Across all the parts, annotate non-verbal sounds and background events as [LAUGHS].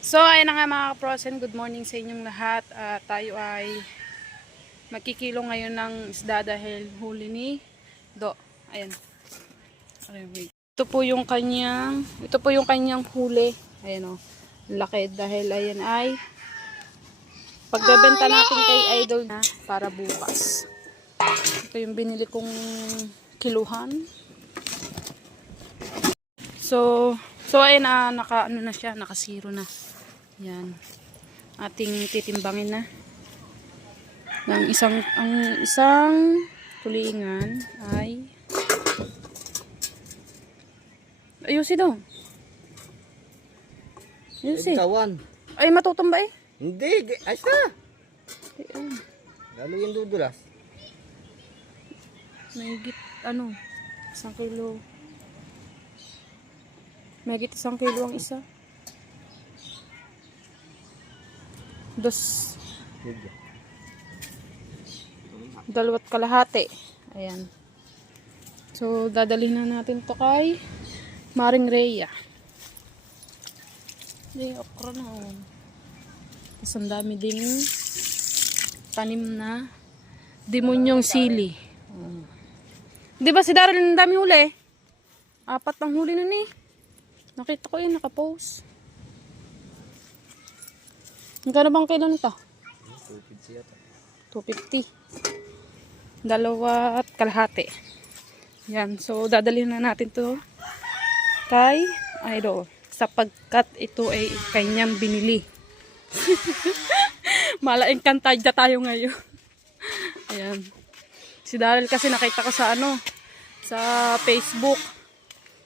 So, ayun na nga mga kaprosen, good morning sa inyong lahat. At tayo ay magkikilo ngayon ng isda dahil huli ni Do. Ayan. Ito po yung kanyang, ito po yung kanyang huli. Ayan o. Laki dahil ayan ay pagbebenta natin kay Idol na para bukas. Ito yung binili kong kiluhan. So, so ayun na naka ano na siya, naka zero na. Yan. Ating titimbangin na. Ng isang ang isang tulingan ay Ayusin daw. Ayusin. Tawan. Ay matutumba eh. Hindi, di, ayos na. Lalo yung dudulas. Mahigit, ano, isang kilo. Mahigit isang kilo ang isa. Dos, dalawat kalahati. Ayan. So, dadalhin na natin to kay Maring Rhea. Hindi, okra na. Oh. Tapos ang dami ding tanim na demonyong sili. Oh. Di ba si Daryl ang dami huli? Apat ang huli na ni. Nakita ko yun, nakapost. Magkano bang kilo nito? 250. Dalawa at kalahati. Yan. So, dadalhin na natin to kay Idol. Sapagkat ito ay kanyang binili. [LAUGHS] Malaking kantadya tayo ngayon. [LAUGHS] Ayan. Si Daryl kasi nakita ko sa ano, sa Facebook.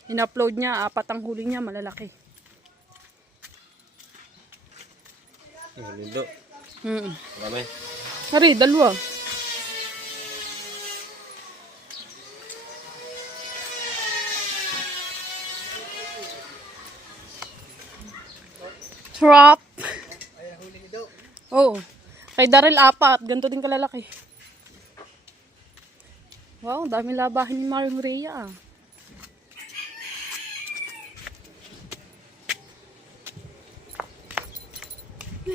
In-upload niya, apat ang huli niya, malalaki. Lindo. Mm. Marami. Hari, dalawa. Trap. Oh. Kay Daryl apat, ganito din kalalaki. Wow, dami labahin ni Mario Rhea. ah. So,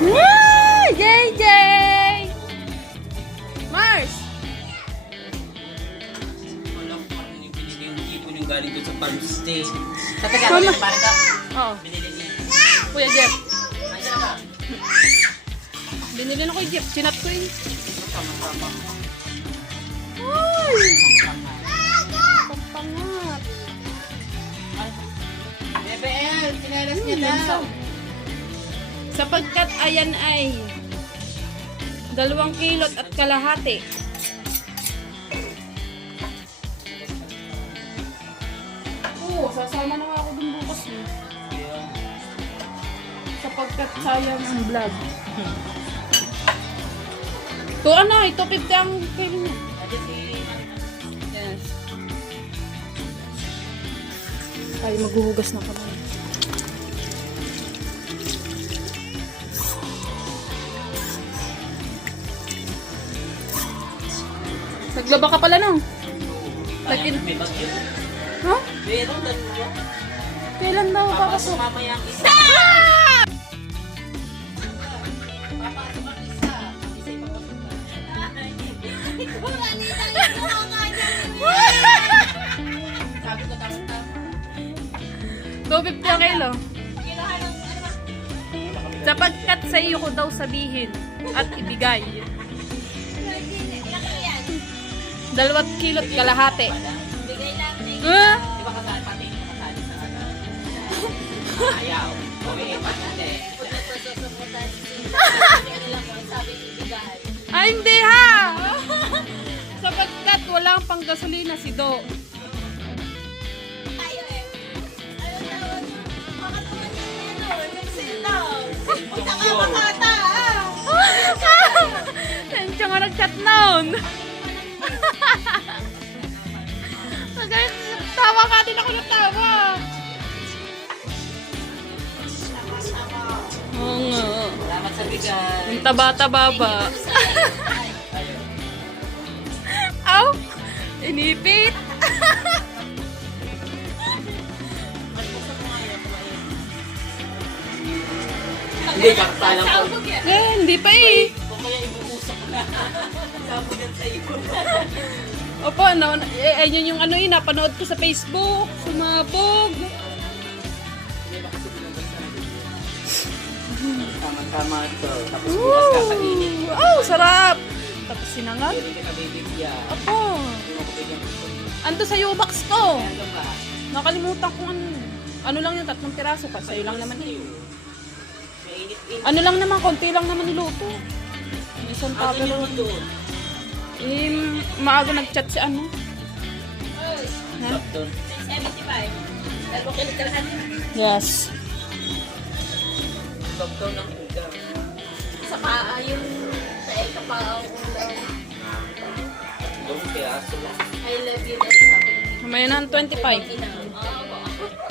Woo! JJ! Mars! Wala ko yung binili yung ibon yung galing doon sa farm stay. Mama. Oo. Kuya Jeff. Binili na ko yung Jeff. Sinat Ay! Pampangat. BBL, sinelas niya daw. Sapagkat ayan ay dalawang kilot at kalahati. Oo, sasama na nga ako dun bukas eh. Sapagkat sayang ang vlog. [LAUGHS] to ano, ito 50 ang kilo niya. Yes. Ay, maghuhugas na kami. Naglaba ka pala no? Nagin... May bagyo. Ha? Pero, dalawa. Kailan daw Papasok papasok? mamaya ang isa. 250 ang kilo. Sapagkat sa iyo ko daw sabihin at ibigay. Dalawat kilot kalahati. Ah! Di ba kasali pati yung kasali sa? Ayaw. Okay, pati. Ay, hindi ha! [LAUGHS] Sapagkat walang pang gasolina si Do. Sensya nga nag-chat noon. [LAUGHS] Agad, tawa ka din ako ng tawa. Oo nga. Salamat sa bigas. Yung taba-taba ba? [LAUGHS] Aw! Inipit! [LAUGHS] Hindi, kakapalang ko. Eh, hindi pa eh. Kaya ibuusok na. [LAUGHS] Sabog yan sa iyo. Opo, no, eh, eh, yun yung ano yun, napanood ko sa Facebook. Sumabog. Tama-tama ito. Tapos bukas kakainin. Oh, sarap! Tapos ka nabibigyan. Opo. Ando sa U-Box ko. Ano? Nakalimutan ko ano. Ano lang yung tatlong piraso. Kasi sa'yo lang naman eh. Ano lang naman, konti lang naman niluto. May Isang tupper. yung doon? Eh, maaga nag-chat si ano. Ha? Doon. Yes. Lockdown ng uga. Sa paa yung sa eka pa ang ulam. Doon kaya sila. I love you daw sabi ni Mamaya na ang 25. Ina.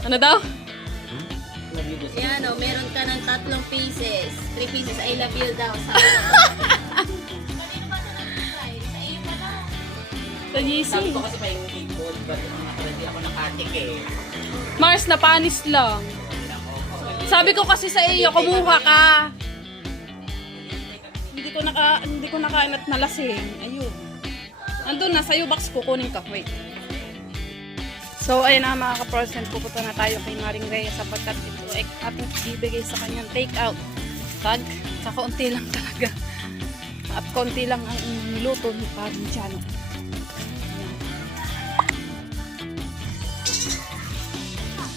Ano daw? Yan o, meron ka ng tatlong pieces. Three pieces, I love you daw. Sabi Sa GC. Sabi ko kasi pa yung table, but hindi ako nakatik eh. Mars, napanis lang. Sabi ko kasi sa iyo, kumuha ka. Hindi ko naka hindi ko nakain at nalasing. Ayun. Andun na sa box kukunin ka. Wait. So, ayun na mga ka-present, pupunta na tayo kay Maring Reyes sapagkat ito ay ating bibigay sa kanyang take-out. Tag, sa kaunti lang talaga. At kaunti lang ang niluto ni Paring Chano.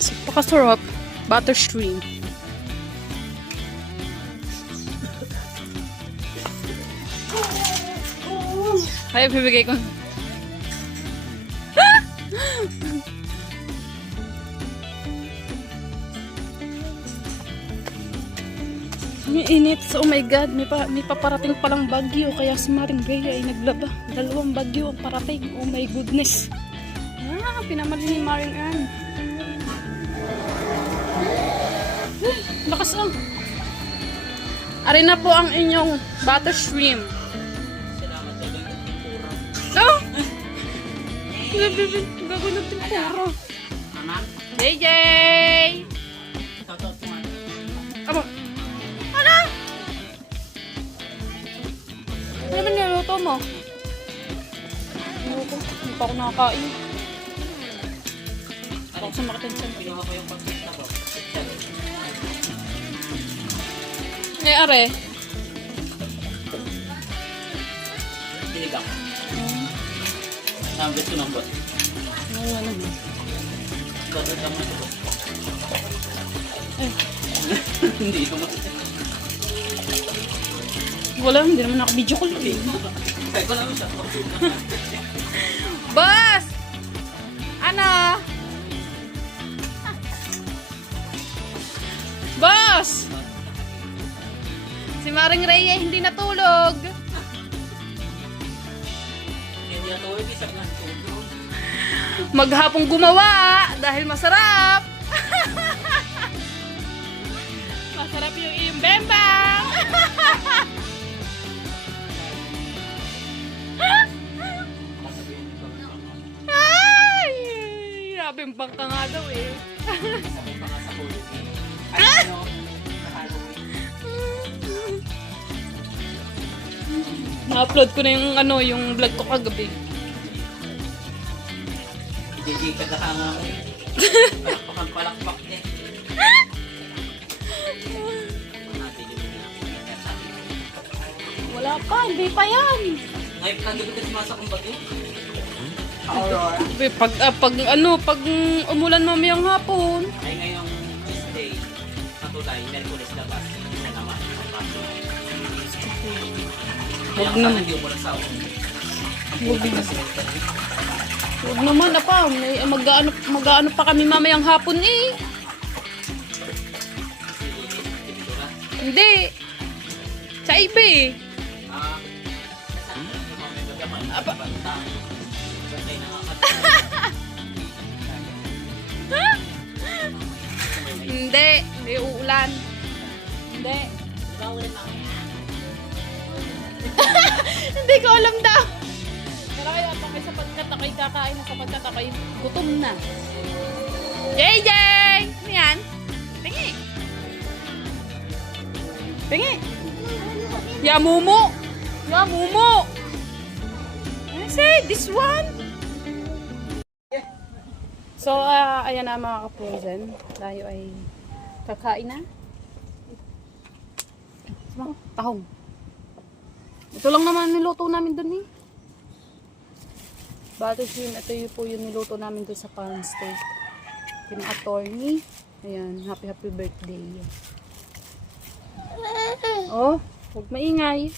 So, pakasarap. Butter stream. Ay, bibigay ko. [LAUGHS] May init. So, oh my God, may, pa, may paparating palang bagyo. Kaya si Maring Rhea ay naglaba. Dalawang bagyo ang parating. Oh my goodness. Ah, pinamali ni Maring Ann. Lakas lang. Ari na po ang inyong butter shrimp. Salamat sa mga tempura. Oh! Gago ng tempura. Mama, JJ! Niluto mo? Niluto. Hindi pa ako nakakain. Baka sumakit ang tiyan. Pinuha ko yung pagkit na box. Eh, are. Dinig ako. Nambit ko ng bot. Ano naman? Bakit ang mga bot? Eh, Hindi ko makita. wala. Hindi naman naka-video call. Eh. Boss! Ano? Boss! Si Maring Rhea hindi natulog. Hindi na tuwag isang ng tulog. Maghapong gumawa dahil masarap Nabembang ka nga daw eh. Eh. Na-upload ko na yung ano, yung vlog ko kagabi. Hindi ka na nga mo. Palakpak ang palakpak ko. Wala pa, hindi pa yan. Ngayon ka gabi kasi masa kong bagyo. Aurora. Sabi, Pag, ah, pag ano, pag umulan mamayang hapon. Ay ngayong Tuesday, natulay, Merkulis labas. Isa naman. Kaya Huwag ka naman. hindi umulan sa ako. Huwag naman. Huwag naman, apa. May, mag-ano, mag-ano pa kami mamayang hapon eh. Hindi. Sa iba eh. Ah, Apa? banta. Hindi. May uulan. Hindi. [LAUGHS] Hindi ko alam daw. Pero kaya pa kayo sa pagkatakoy kakain sa pagkatakoy, gutom na. JJ! Ano yan? Tingi. Tingi. Yamumu. Yamumu. Ano I say, this one. So, uh, ayan na mga kapuzen. Tayo ay kakain na. Sama ko, tahong. Ito lang naman niluto namin dun eh. Butter shrimp, ito yung po yung niluto namin dun sa farm steak. Yung attorney. Ayan, happy happy birthday. Oh, huwag maingay.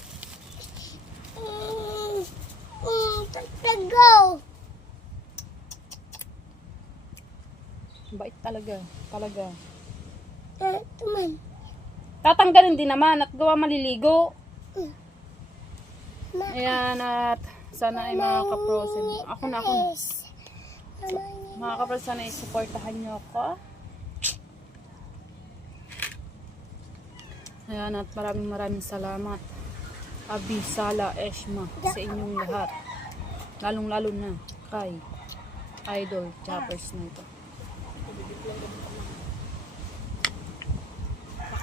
Go! Bait talaga, talaga. Tuman. Tatanggalin din naman at gawa maliligo. Ayan at sana ay mga kaprosen. Ako na ako. na. Mga kaprosen, sana ay supportahan nyo ako. Ayan at maraming maraming salamat. Abi, Sala, Eshma sa inyong lahat. Lalong lalo na kay Idol Choppers na ito.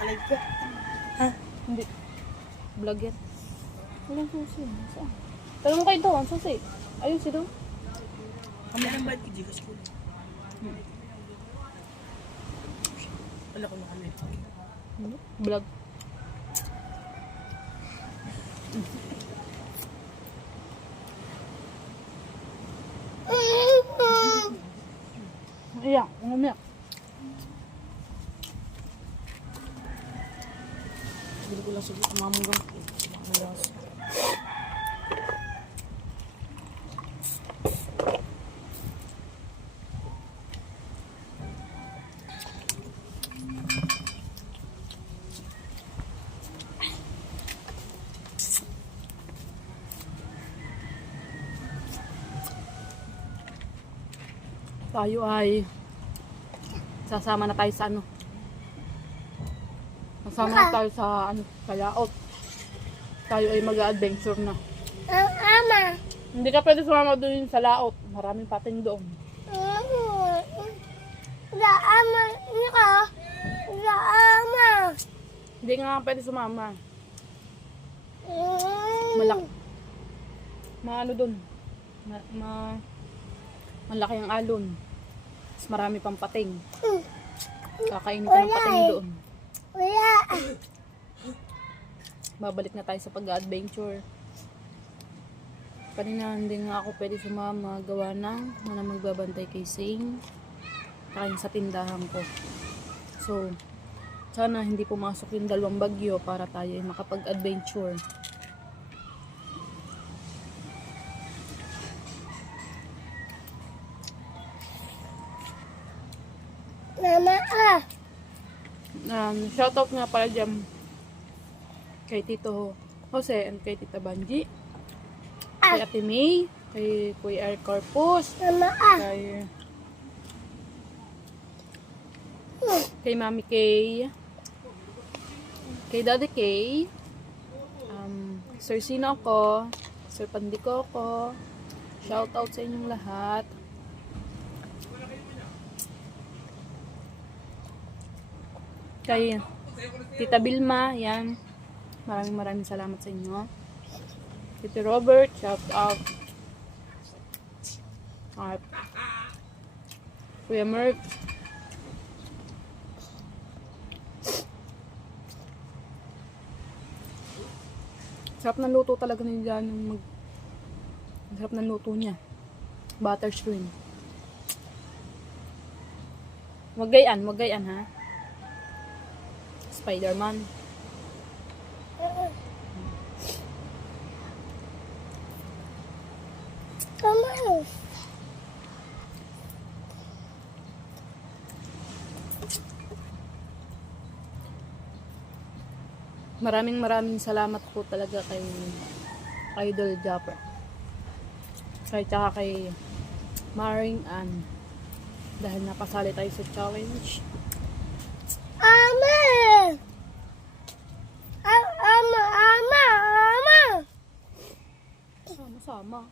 Nakalive ka. Hindi. Vlog yan. Walang susi. Saan? Tanong mo kayo doon. Ang susi. Ayun si doon. Kami lang ba ito Gcash ko? Wala ko nakalive. Hindi. Vlog. Iyak. Ang umiyak. Lang siguro mamunggang ko. Tayo ay sasama na tayo sa ano. Sasama na tayo sa ano, sa laot. Tayo ay mag-adventure na. Ama. Hindi ka pwede sumama doon sa laot. Maraming pating doon. Da ama. Ini ka. Da ama. Hindi nga pwede sumama. Malak. Maano doon. Ma, ma, malaki ang alon. Mas marami pang pating. Kakainin ka ng pating doon. Wala. Babalik na tayo sa pag-adventure. Kanina hindi nga ako pwede sumama. Gawa ng na magbabantay kay Sing. Kain sa tindahan ko. So, sana hindi pumasok yung dalawang bagyo para tayo ay makapag-adventure. Mama ah. Um, shoutout nga pala dyan kay Tito Jose and kay Tita Banji. Kay Ate May, kay Kuya Eric Corpus, ah. kay kay Mami Kay kay Daddy Kay um, Sir Sino ako Sir Pandiko ako shout out sa inyong lahat kay Tita Bilma yan maraming maraming salamat sa inyo Tito Robert shout out at Kuya Merv Sarap ng luto talaga nila yung mag... Sarap ng luto niya. Butter shrimp. Wag gayan, wag gayan ha. Spider-Man. Mama. Maraming maraming salamat po talaga kay Idol Japper. Kay tsaka kay Maring Ann. Dahil napasali tayo sa challenge. Ama. ama.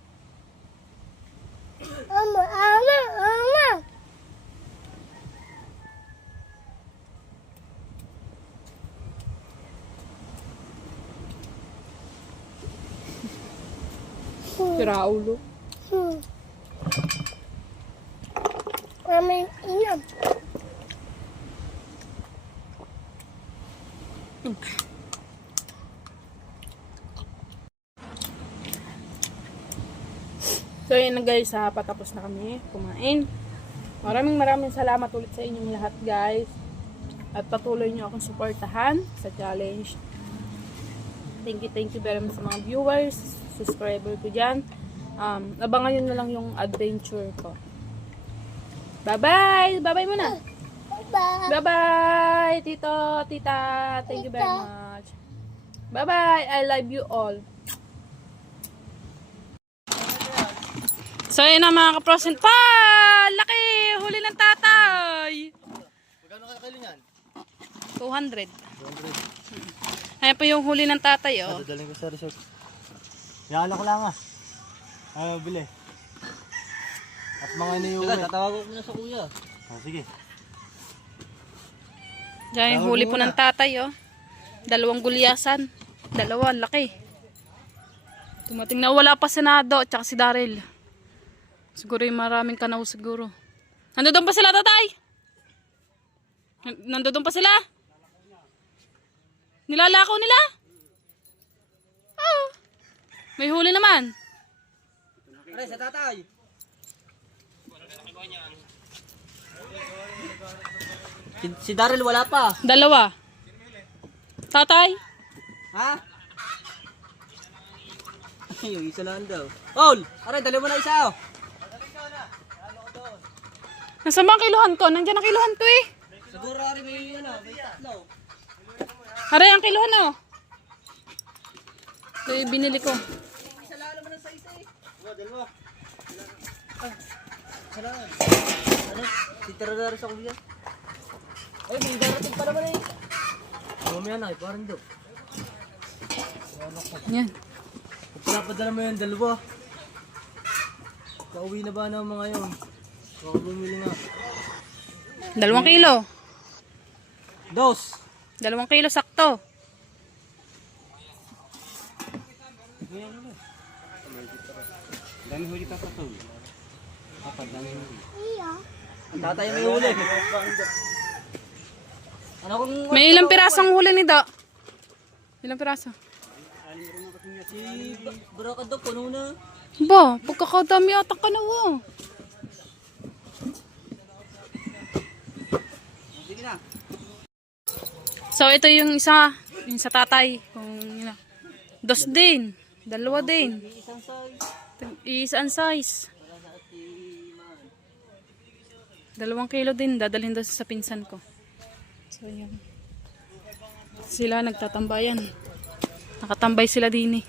Ama, ama, ama. Traulo. Yun na guys, ha, patapos na kami kumain. Maraming maraming salamat ulit sa inyong lahat guys. At patuloy nyo akong suportahan sa challenge. Thank you, thank you very much sa mga viewers, subscriber ko dyan. Um, abangan nyo na lang yung adventure ko. Bye-bye! Bye-bye muna! Bye. Bye-bye! Tito, tita, thank you very much. Bye-bye! I love you all. So, yun na mga kaprosin. Pa! Laki! Huli ng tatay! Magkano kaya kilo niyan? 200. Ayan po yung huli ng tatay, oh. Dadaling ko sa resort. Yan ko lang ah. Ayaw bili. At mga niyuwi. Teka, tatawagan ko na sa kuya. Ah, sige. Diyan yung huli po ng tatay, oh. Dalawang gulyasan. Dalawa, laki. Tumating na wala pa si Nado, tsaka si Daryl. Siguro yung maraming kanaw siguro. Nandoon pa sila, tatay? Nan- Nandoon pa sila? Nilalakaw nila? Oh. May huli naman. Aray, sa tatay. Si, si Daryl wala pa. Dalawa. Tatay? Ha? [LAUGHS] Yung isa lang daw. Paul! Aray, dali mo na isa oh. Nasaan ba ang kiluhan ko? Nandiyan ang kiluhan ko eh. Siguro ari may ano, may tatlo. Aray, ang kiluhan oh. Ito yung binili ko. Isa lang naman ang size eh. Dalawa, dalawa. Ah, isa lang. Ano? Titira na rin sa kuya. Ay, may darating pa naman eh. Mamaya na, parang daw. Yan. Pinapadala mo yung dalawa. Kauwi na ba na mga yun? Dalawang kilo. Dos! Dalawang kilo sakto. Dami huli pa pa to. Apat, dami huli. Ang tatay may huli. Ano kung... May ilang pirasong huli ni Do? Ilang piraso? Si Baraka daw, puno na. Ba, pagkakadami ata ka na oh. Sige na. So, ito yung isa. Yung sa tatay. Kung yun. Dos din. Dalawa din. Isang size. Dalawang kilo din. Dadalhin daw sa pinsan ko. So, yun. Sila nagtatambayan. Nakatambay sila din eh.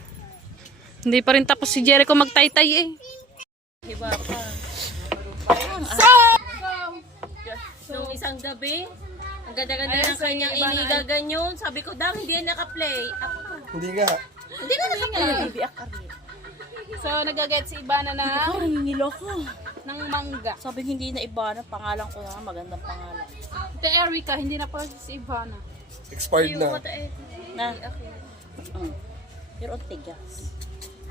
Hindi pa rin tapos si Jericho magtaytay eh. Nung isang gabi, ang ganda-ganda ng kanyang iniga ganyan. Sabi ko, Dang, hindi yan naka-play. Ako. Hindi nga. Hindi na naka-play. So, nagaget si Ibana na Ikaw, nangingilo ko. ng mangga. Sabi hindi na iba na pangalan ko na magandang pangalan. Ito Erica, hindi na pala si Ivana. Expired na. Na. Mm. Pero ang tigas.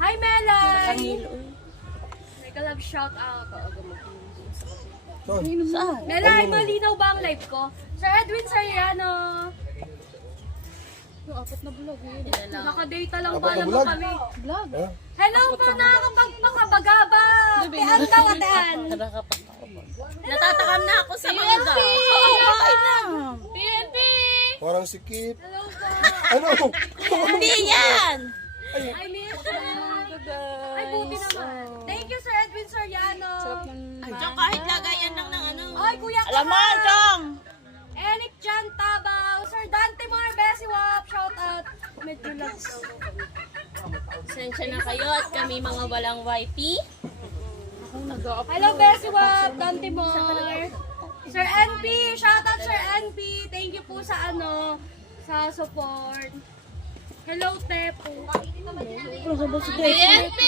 Hi, Melay! Kanilo. eh. Make a love shout out. Saan? Melay, malinaw ba ang live ko? Sir Edwin Sariano. Yung apat na vlog eh. Nakadata lang ba naman kami? Vlog? Hello po nakakapagpakabagaba! Tian tawatan! [LAUGHS] Natatakam na ako sa kain na. PNP! Parang sikip. Hello po! Ano? Hindi yan. I miss you! Ay, buti naman. Thank you, Sir Edwin Soriano. Diyan kahit lagayan lang ng ano. Ay, Kuya Alam mo. Jong. Eric Jan Tabaw. Sir Dante Mar, Bessie Wap. Shout out. Medyo lang. Sensya na kayo at kami mga walang YP. Hello, Bessie Wap. Dante Mar. Sir NP. Shout out, Sir NP. Thank you po sa ano, sa support. Hello, Tepo. PNP!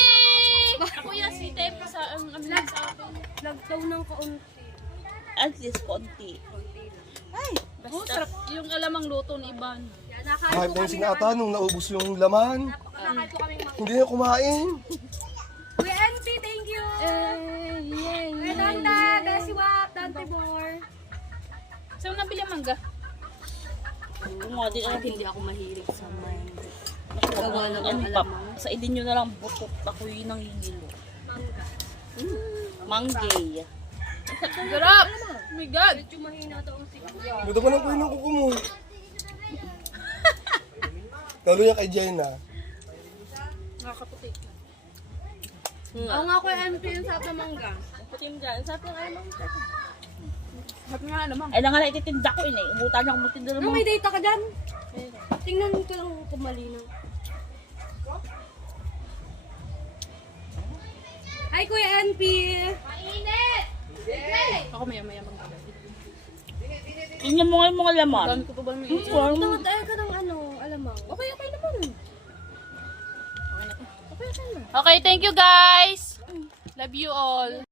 Kuya, si Tepo sa ang ano sa akin. Vlog daw ng kaunti. At least konti. Ay, Oh, sarap yung alamang luto ni Iban. Kahit po na yung sinata nung naubos yung laman. Kami mga Hindi na kumain. Ay, Dante, Bessie Wap, Dante more. Saan nabili ang mangga? Kumuha din ako. Hindi ako mahilig sa mango. Gawa lang ano pa. Sa idin nyo na lang butok. Ako yun ang hihilo. Manggay. Sarap! Oh my God! Medyo mahina daw ang siguro. Buto pa ng kuhin ng kuko mo. Lalo niya kay Jenna. Nakakaputi. Oo nga ko MP yung sa mangga. Putim dyan. Sa atin ay mangga. Sarap nga naman. Ay, nang ititinda ko yun eh. Umutan niya kung magtinda Ano, naman. may data ka dyan? Tingnan ko lang kung malinaw. Hi, Kuya NP! Ako maya maya mangga. Tingnan mo nga yung mga laman. Dami ko pa ba may Tawad tayo ka ng ano, alamang. Okay, okay naman. Okay, thank you guys. Love you all.